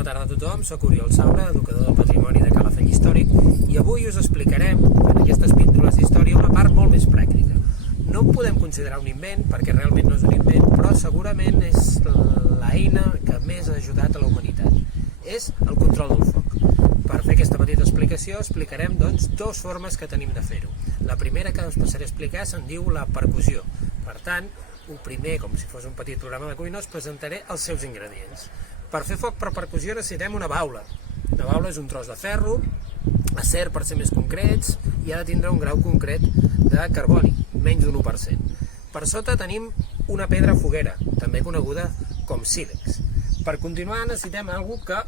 bona tarda a tothom, soc Oriol Saura, educador del patrimoni de Calafell Històric, i avui us explicarem, en aquestes píndoles d'història, una part molt més pràctica. No ho podem considerar un invent, perquè realment no és un invent, però segurament és l'eina que més ha ajudat a la humanitat. És el control del foc. Per fer aquesta petita explicació, explicarem doncs dues formes que tenim de fer-ho. La primera que us passaré a explicar se'n diu la percussió. Per tant, primer, com si fos un petit programa de cuina, us presentaré els seus ingredients. Per fer foc per percussió necessitem una baula. Una baula és un tros de ferro, acer per ser més concrets, i ha de tindre un grau concret de carboni, menys d'un 1%. Per sota tenim una pedra foguera, també coneguda com sílex. Per continuar necessitem alguna que,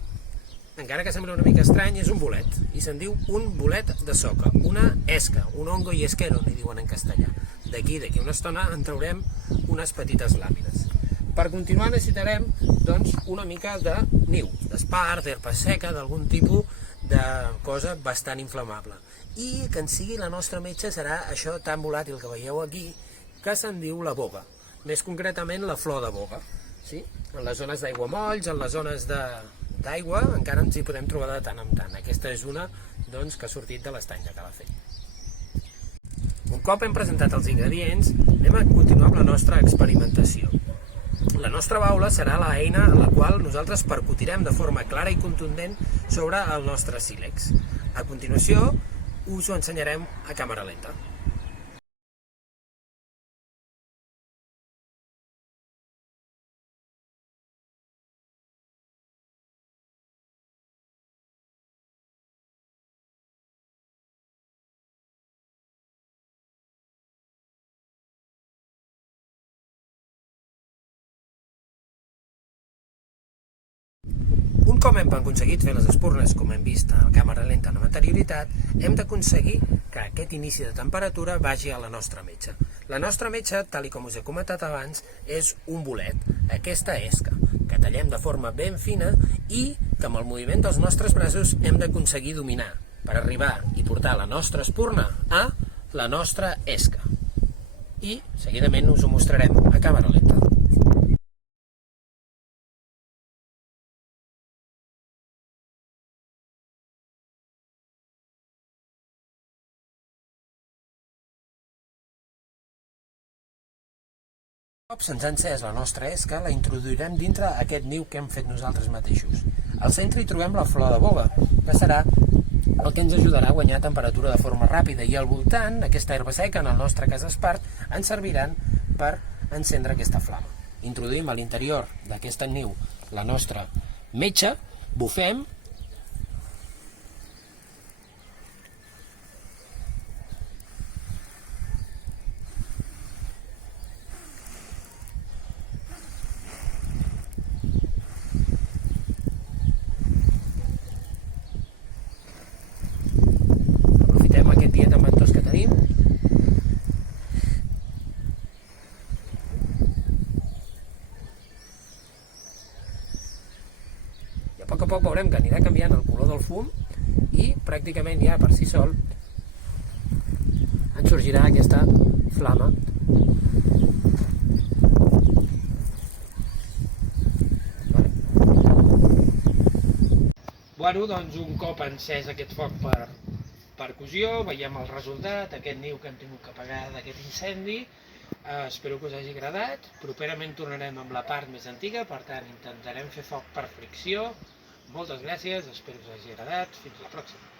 encara que sembla una mica estrany, és un bolet, i se'n diu un bolet de soca, una esca, un hongo y esquero, n'hi diuen en castellà. D'aquí una estona en traurem unes petites làmines. Per continuar necessitarem doncs, una mica de niu, d'espart, d'herba seca, d'algun tipus de cosa bastant inflamable. I que en sigui la nostra metxa serà això tan volàtil que veieu aquí, que se'n diu la boga, més concretament la flor de boga. Sí? En les zones d'aiguamolls, en les zones d'aigua, encara ens hi podem trobar de tant en tant. Aquesta és una doncs, que ha sortit de l'estany de Calafell. Un cop hem presentat els ingredients, anem a continuar amb la nostra experimentació. La nostra baula serà l'eina en la qual nosaltres percutirem de forma clara i contundent sobre el nostre sílex. A continuació, us ho ensenyarem a càmera lenta. Un cop hem aconseguit fer les espurnes, com hem vist a la càmera lenta amb anterioritat, hem d'aconseguir que aquest inici de temperatura vagi a la nostra metxa. La nostra metxa, tal com us he comentat abans, és un bolet, aquesta esca, que tallem de forma ben fina i que amb el moviment dels nostres braços hem d'aconseguir dominar per arribar i portar la nostra espurna a la nostra esca. I seguidament us ho mostrarem a càmera lenta. Un cop se'ns ha encès la nostra esca, la introduirem dintre aquest niu que hem fet nosaltres mateixos. Al centre hi trobem la flor de boga, que serà el que ens ajudarà a guanyar temperatura de forma ràpida, i al voltant, aquesta herba seca, en el nostre cas espart, ens serviran per encendre aquesta flama. Introduïm a l'interior d'aquest niu la nostra metxa, bufem, aquest dia tan ventós que tenim, i a poc veurem que anirà canviant el color del fum i pràcticament ja per si sol ens sorgirà aquesta flama. Bueno, doncs un cop encès aquest foc per percussió, veiem el resultat, aquest niu que hem tingut que apagar d'aquest incendi. Espero que us hagi agradat. Properament tornarem amb la part més antiga, per tant intentarem fer foc per fricció. Moltes gràcies, espero que us hagi agradat. Fins la pròxima.